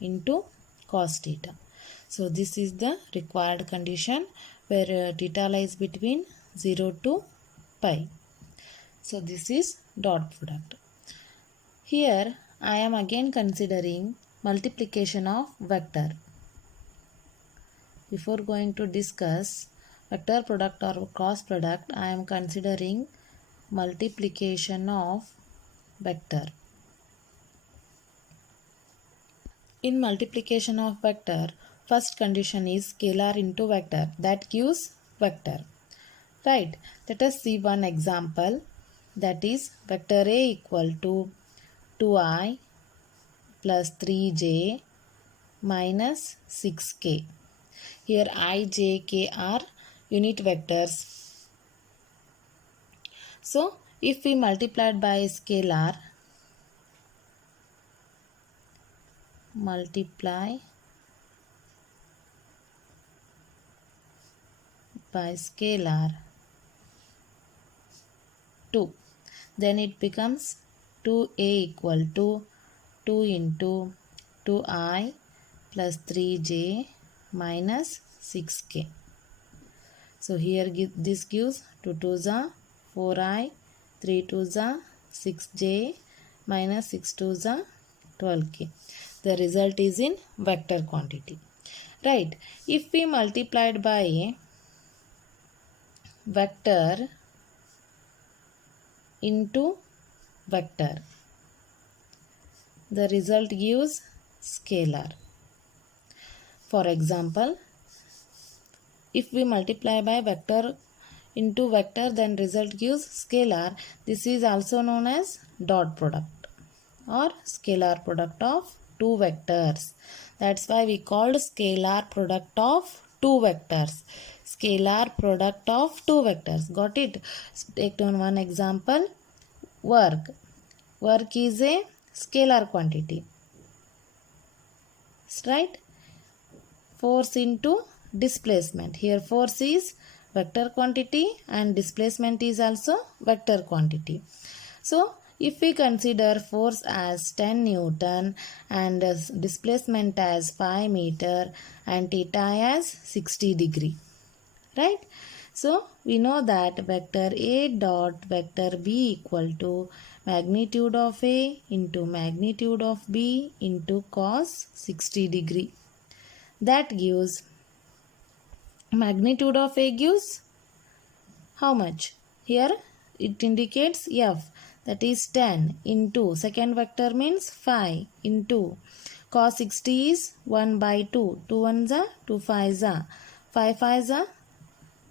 into cos theta. So this is the required condition where theta lies between 0 to pi. So this is dot product. Here I am again considering multiplication of vector. Before going to discuss vector product or cross product, I am considering multiplication of vector. In multiplication of vector, first condition is scalar into vector, that gives vector. Right, let us see one example, that is vector A equal to 2i plus 3j minus 6k. Here I, j, k are unit vectors. So if we multiplied by scalar, multiply by scalar 2, then it becomes 2a equal to 2 into 2i plus 3j minus 6k. So here this gives 2 2s are 4i, 3 2s are 6j minus 6 2s are 12k. The result is in vector quantity. Right. If we multiplied by vector into vector, the result gives scalar. For example, if we multiply by vector into vector, then result gives scalar. This is also known as dot product or scalar product of two vectors. That's why we called scalar product of two vectors. Scalar product of two vectors. Got it? Take down one example. Work. Work is a scalar quantity. Right? Force into displacement. Here force is vector quantity and displacement is also vector quantity. So if we consider force as 10 Newton and displacement as 5 meter and theta as 60 degree. Right? So we know that vector A dot vector B equal to magnitude of A into magnitude of B into cos 60 degree. That gives magnitude of A gives how much? Here it indicates F, that is 10 into second vector means 5 into cos 60 is 1 by 2. 2 ones are 2 5s are 5 5s are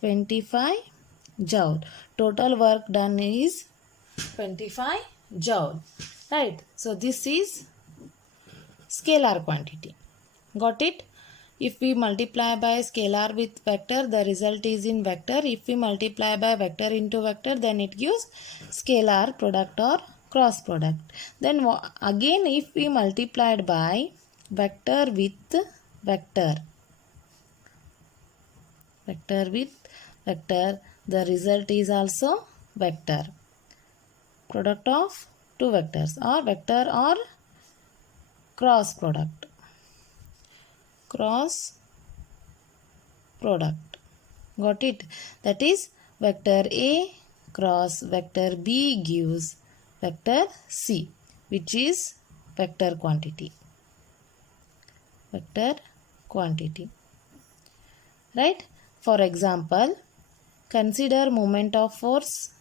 25 joule. Total work done is 25 joule. Right. So this is scalar quantity. Got it? If we multiply by scalar with vector, the result is in vector. If we multiply by vector into vector, then it gives scalar product or cross product. Then again, if we multiplied by vector with vector, the result is also vector. Product of two vectors or vector or cross product. Cross product. Got it? That is vector A cross vector B gives vector C, which is vector quantity. Vector quantity. Right? For example, consider moment of force.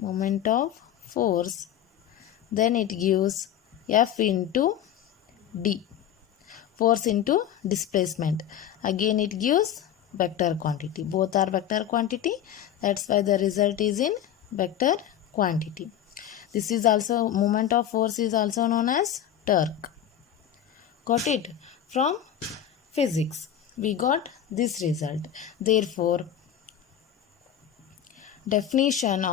Moment of force. Then it gives F into D. Force into displacement. Again it gives vector quantity. Both are vector quantity. That's why the result is in vector quantity. This is also, moment of force is also known as torque. Got it? From physics we got this result. Therefore, definition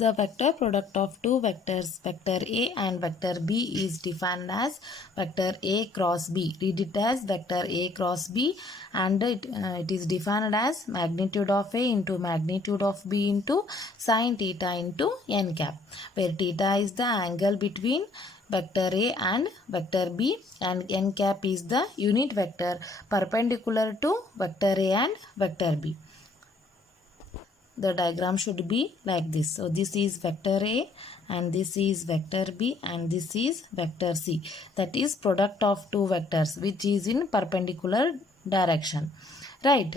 The vector product of two vectors, vector A and vector B, is defined as vector A cross B. Read it as vector A cross B, and it is defined as magnitude of A into magnitude of B into sine theta into n cap, where theta is the angle between vector A and vector B and n cap is the unit vector perpendicular to vector A and vector B. The diagram should be like this. So this is vector A and this is vector B and this is vector C. That is product of two vectors which is in perpendicular direction. Right.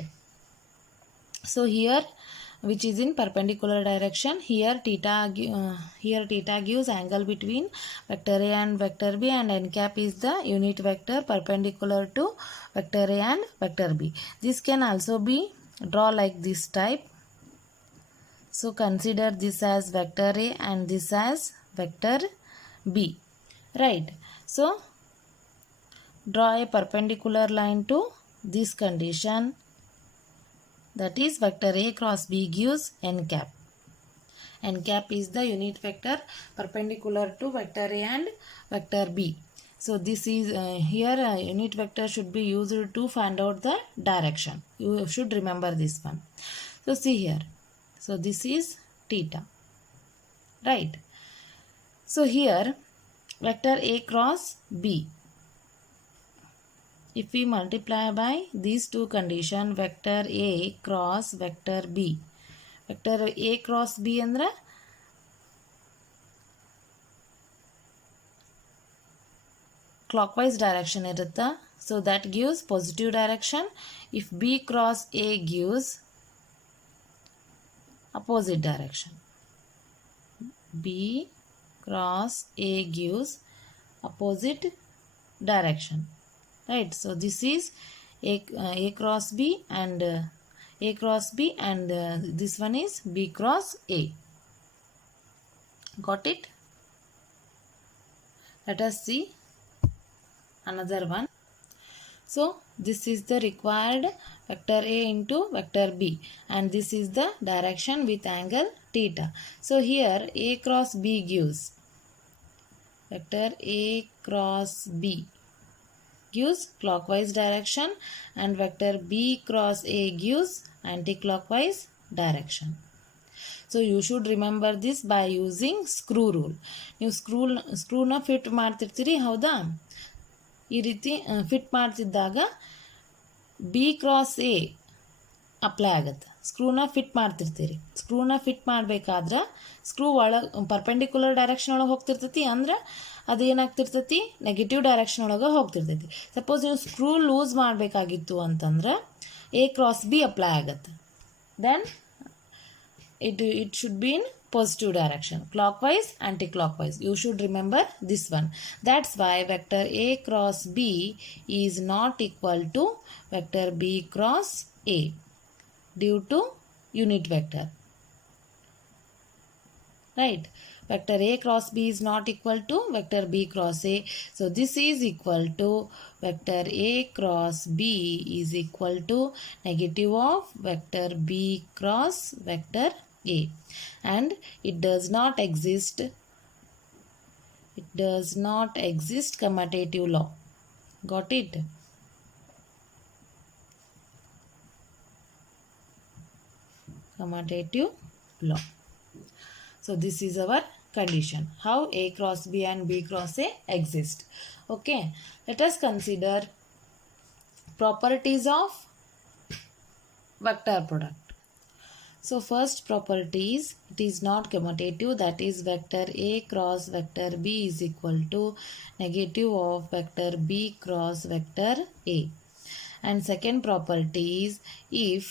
So here which is in perpendicular direction, here theta gives angle between vector A and vector B, and n cap is the unit vector perpendicular to vector A and vector B. This can also be draw like this type. So consider this as vector A and this as vector B. Right. So draw a perpendicular line to this condition, that is vector A cross B gives n cap. N cap is the unit vector perpendicular to vector A and vector B. So this is here unit vector should be used to find out the direction. You should remember this one. So see here. So this is theta. Right. So here vector A cross B. If we multiply by these two conditions, vector A cross vector B. Vector A cross B andre clockwise direction irutta. So that gives positive direction. If B cross A gives opposite direction. B cross A gives opposite direction. Right. So this is A cross B and A cross B, and this one is B cross A. Got it? Let us see another one. So this is the required vector A into vector B, and this is the direction with angle theta. So here A cross B gives vector A cross B gives clockwise direction, and vector B cross A gives anti-clockwise direction. So you should remember this by using screw rule. ನೀವು ಸ್ಕ್ರೂನ fit ಮಾಡ್ತಿರ್ತೀರಿ ಹೌದಾ, ಈ ರೀತಿ fit ಮಾಡ್ತಿದ್ದಾಗ B cross A apply ಆಗುತ್ತೆ. ಸ್ಕ್ರೂನ fit ಮಾಡ್ತಿರ್ತೀರಿ, ಸ್ಕ್ರೂನ fit ಮಾಡಬೇಕಾದ್ರೆ ಸ್ಕ್ರೂ ಒಳಗೆ ಪರ್ಪೆಂಡಿಕ್ಯುಲರ್ ಡೈರೆಕ್ಷನ್ ಒಳಗೆ ಹೋಗ್ತಿರ್ತೈತಿ, ಅಂದ್ರೆ ಅದೇನಾಗ್ತಿರ್ತೈತಿ ನೆಗೆಟಿವ್ ಡೈರೆಕ್ಷನ್ ಒಳಗೆ ಹೋಗ್ತಿರ್ತೈತಿ. ಸಪೋಸ್ ನೀವು ಸ್ಕ್ರೂ ಲೂಸ್ ಮಾಡಬೇಕಾಗಿತ್ತು ಅಂತಂದ್ರೆ ಎ ಕ್ರಾಸ್ ಬಿ ಅಪ್ಲೈ ಆಗುತ್ತೆ. Then it should be in positive direction, clockwise, anti-clockwise. You should remember this one. That's why vector A cross B is not equal to vector B cross A due to unit vector. Right. Vector A cross B is not equal to vector B cross A. So this is equal to vector A cross B is equal to negative of vector B cross vector A, and it does not exist commutative law. Got it? Commutative law. So this is our condition, how A cross B and B cross A exist. Okay, let us consider properties of vector product. So first property is it is not commutative, that is vector A cross vector B is equal to negative of vector B cross vector A. And second property is if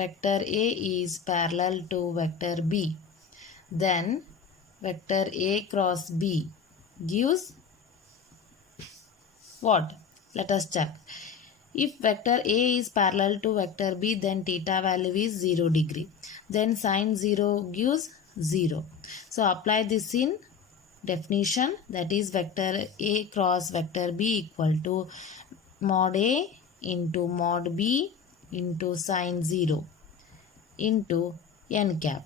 vector A is parallel to vector B, then vector A cross B gives what? Let us check. If vector A is parallel to vector B, then theta value is 0 degree. Then sine 0 gives 0. So apply this in definition, that is vector A cross vector B equal to mod A into mod B into sine 0 into n cap.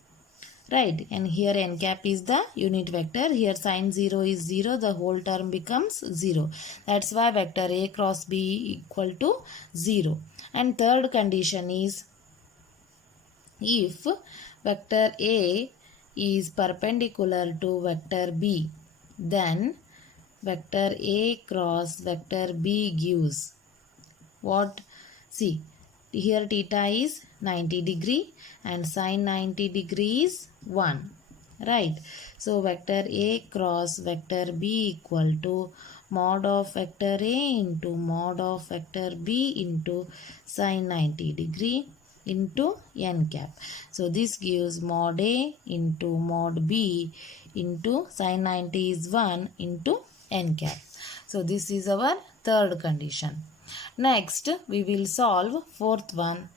right? And here n cap is the unit vector. Here sin 0 is 0, the whole term becomes 0. That's why vector A cross B equal to 0. And third condition is, if vector A is perpendicular to vector B, then vector A cross vector B gives what? See, here theta is 90 degree and sine 90 degree is 1, right? So vector A cross vector B equal to mod of vector A into mod of vector B into sine 90 degree into n cap. So this gives mod A into mod B into sine 90 is 1 into n cap. So this is our third condition. Next, we will solve fourth one.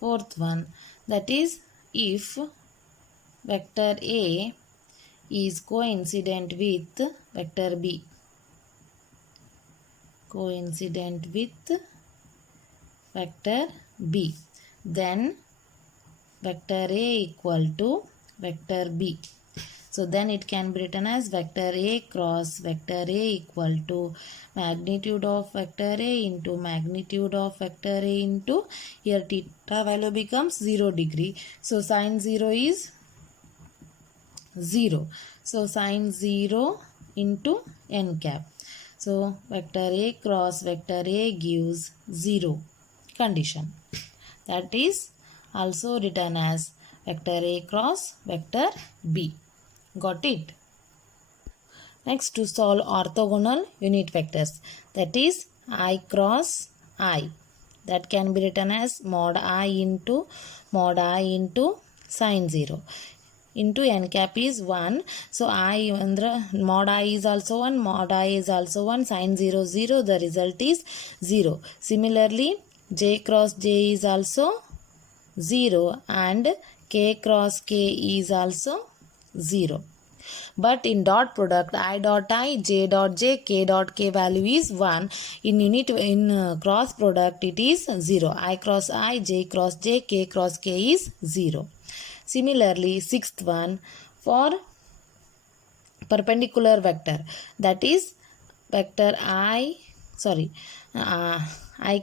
Fourth one, that is, if vector A is coincident with vector B. Coincident with vector B. Then vector A equal to vector B. So then it can be written as vector A cross vector A equal to magnitude of vector A into magnitude of vector A into, here theta value becomes 0 degree. So sine 0 is 0. So sine 0 into n cap. So vector A cross vector A gives 0 condition. That is also written as vector A cross vector B. Got it? Next, to solve orthogonal unit vectors, that is I cross I. That can be written as mod I into sine 0 into n cap is 1. So I mod I is also 1, mod I is also 1, sine 0 0, the result is 0. Similarly, j cross j is also 0 and k cross k is also 0. But in dot product, I dot I, j dot j, k dot k value is 1. In cross product, it is 0. I cross I, j cross j, k cross k is 0. Similarly, sixth one, for perpendicular vector, that is vector I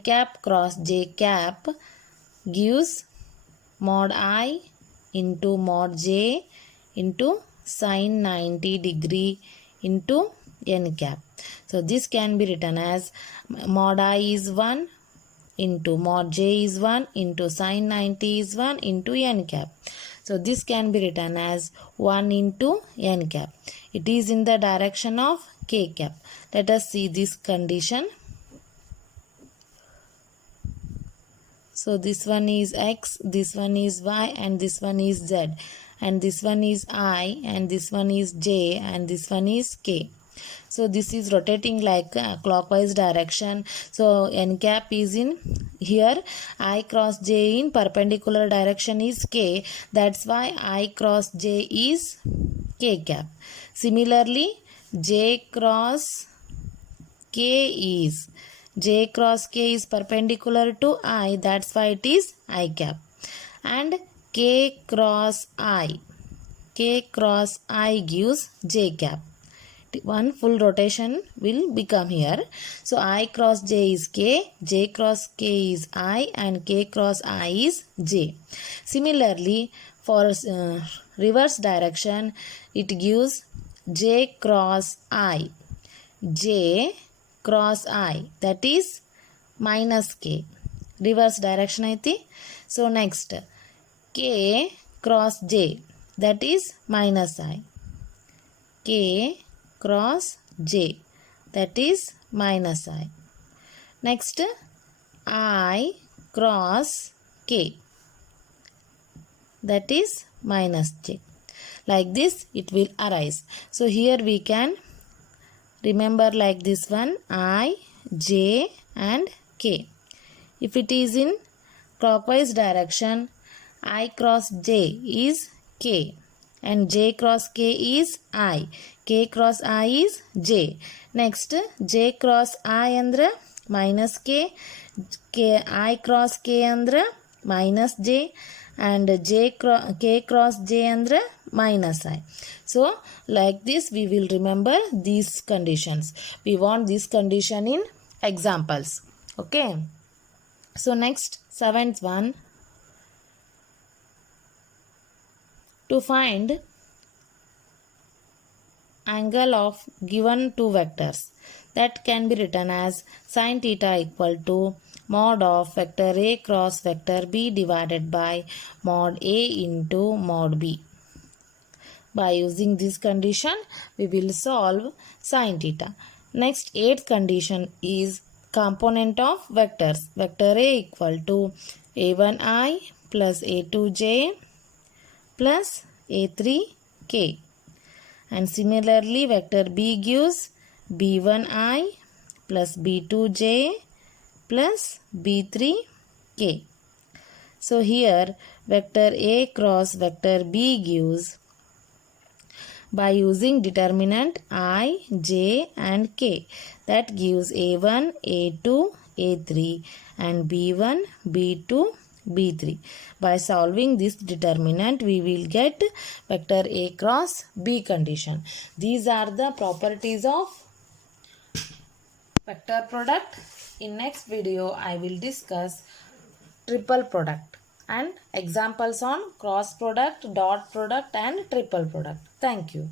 cap cross j cap gives mod I into mod j into sine 90 degree into n cap. So this can be written as mod I is 1 into mod j is 1 into sine 90 is 1 into n cap. So this can be written as 1 into n cap. It is in the direction of k cap. Let us see this condition. So this one is x, this one is y, and this one is z, and this one is I, and this one is j, and this one is k. So this is rotating like clockwise direction. So n cap is in here, I cross j in perpendicular direction is k. That's why I cross j is k cap. Similarly, j cross k is perpendicular to I. That's why it is I cap. And k cross I gives j cap. One full rotation will become here. So I cross j is k, j cross k is I, and k cross I is j. Similarly, for reverse direction, it gives j cross I, that is minus k. Reverse direction aiti. So next, k cross j, that is minus I. K cross j, that is minus I. Next, I cross k, that is minus j. Like this it will arise. So here we can remember like this one, I, j and k. If it is in clockwise direction, I cross j is k and j cross k is I. K cross I is j. Next, j cross I andre minus k I cross k andre minus j, and k cross j andre minus I. So like this we will remember these conditions. We want this condition in examples. Okay. So next, seventh one, to find angle of given two vectors, that can be written as sin theta equal to mod of vector A cross vector B divided by mod A into mod B. By using this condition, we will solve sin theta. Next, eighth condition is component of vectors. Vector A equal to A1i plus A2j plus A3k. And similarly, vector B gives B1i plus B2j plus B3k. So here vector A cross vector B gives, by using determinant I, j and k, that gives A1, A2, A3 and B1, B2, B3. By solving this determinant, we will get vector A cross B condition. These are the properties of vector product. In next video, I will discuss triple product and examples on cross product, dot product and triple product. Thank you.